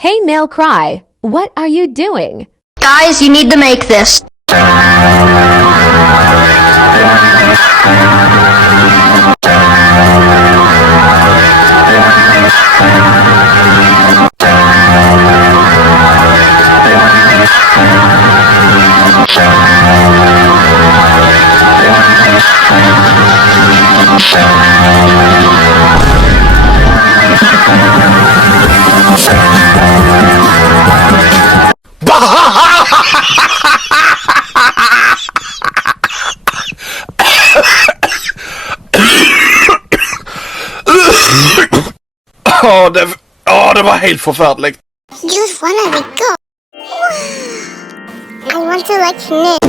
Hey Male Cry, what are you doing? Guys, you need to make this. Det var helt forferdelig. Just wanna be go. I want to like knit.